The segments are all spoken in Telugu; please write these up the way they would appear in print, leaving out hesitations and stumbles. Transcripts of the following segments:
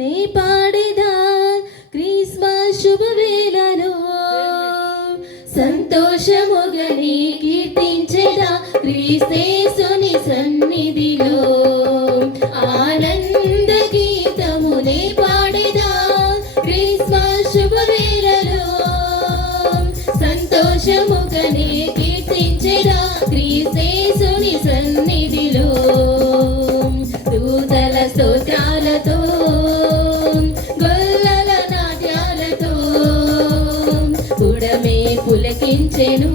నే పాడేదా క్రిస్మస్ శుభవేళలో సంతోషముగని కీర్తించేదా క్రీస్తేసుని సన్నిధిలో ఆనంద గీతమునే పాడేదా క్రిస్మస్ శుభవేళలో సంతోషముగని కీర్తించేదా క్రీస్తేసుని సన్నిధిలో దూతల స్తోత్రాలతో గొల్లల నాట్యాలతో పుడమే పులకించెను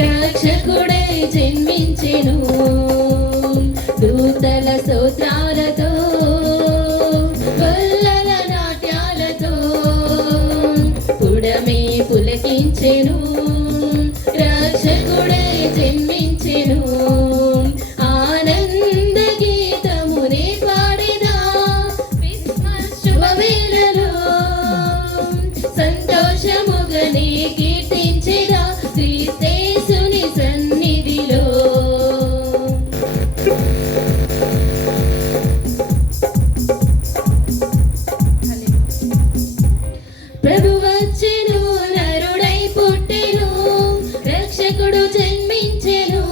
రక్షకుడై జన్మించెను దూతల స్తోత్రాలతో గొల్లల నాట్యాలతో పుడమే పులకించెను రక్షకుడై జన్మించెను ఆనంద గీతమునే పాడేదా క్రిస్మస్ శుభవేళలో సంతోషముగనే కీర్తించేదా క్రీస్తేసుని సన్నిధిలో ప్రభు వచ్చెను నరుడై పుట్టెను రక్షకుడు జన్మించెను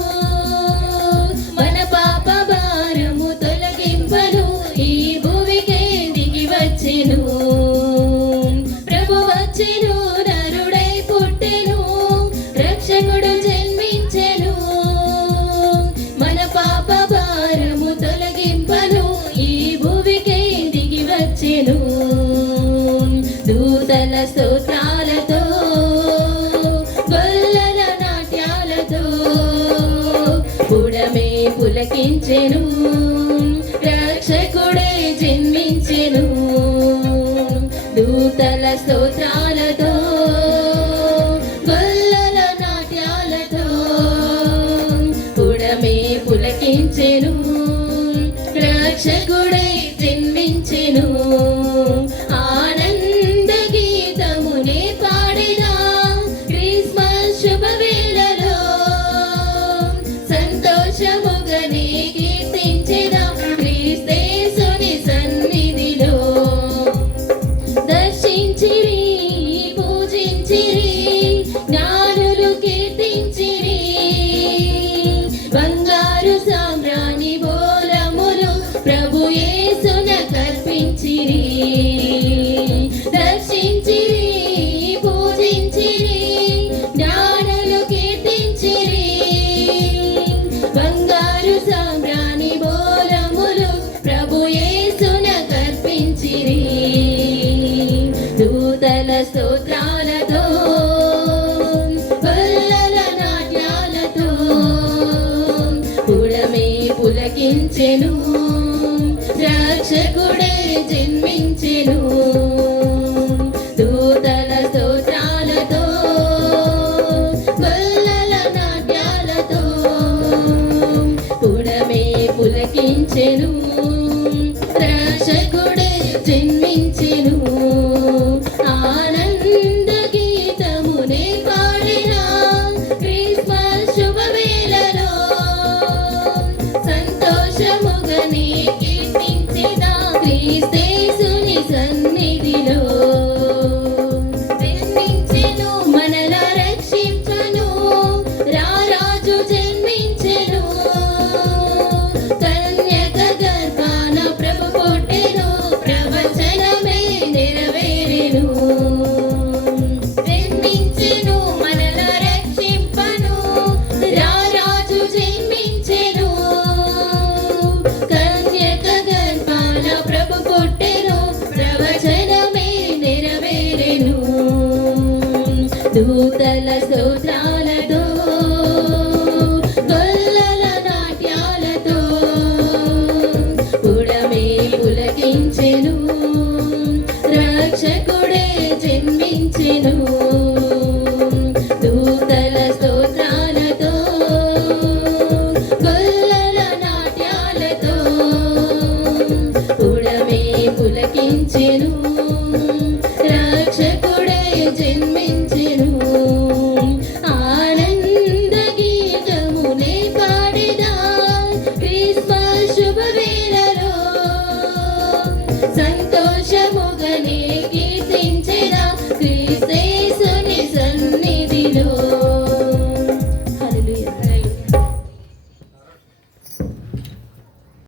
మన పాప భారము తొలగింపను ఈ భూమికే దిగి వచ్చెను ప్రభు వచ్చెను నరుడై పుట్టెను రక్షకుడు జన్మించెను మన పాప భారము తొలగింపను ఈ భూమికే దిగి వచ్చెను దూతల స్తోత్రాలతో గొల్లల నాట్యాలతో పుడమే పులకించెను రక్షకుడై జన్మించెను దూతల స్తోత్రాలతో గొల్లల నాట్యాలతో పుడమే పులకించెను రక్షకుడై జన్మించెను ఆనంద గీతమునే పాడేదా క్రిస్మస్ శుభవేళలో సంతోషముగనే కీర్తించెదా క్రీస్తేసుని సన్నిధిలో దర్శించిరి పూజించిరి జ్ఞానులు కీర్తించిరి బంగారు సామ్రాణి బోలములు ప్రభు యేసున కర్పించిరి దర్శించిరి పూజించిరి జ్ఞానులు కీర్తించిరి బంగారు సామ్రాణి బోలములు ప్రభు యేసున కర్పించిరి దూతల స్తోత్రాలతో గొల్లల నాట్యాలతో పుడమే పులకించెను రక్షకుడై జన్మించెను దూతల స్తోత్రాలతో గొల్లల నాట్యాలతో పుడమే పులకించెను రక్షకుడై జన్మించెను ఆనంద గీతమునే పాడేదా క్రిస్మస్ శుభవేళలో సంతోషముగనే కీర్తించెదా క్రీస్తేసుని సన్నిధిలో జన్మించెను మనల రక్షించును రారాజు జన్మించెను కన్యక గర్భాన ప్రభు పుట్టెను ప్రవచనమే నెరవేరెను జన్మించెను మనల రక్షింపను రారాజు జన్మించెను కన్యక గర్భాన ప్రభు పుట్టెను ప్రవచనమే నెరవేరెను దూతల స్తోత్రాలతో గొల్లల నాట్యాలతో పుడమే పులకించెను రక్షకుడై జన్మించెను దూతల స్తోత్రాలతో గొల్లల నాట్యాలతో పుడమే పులకించెను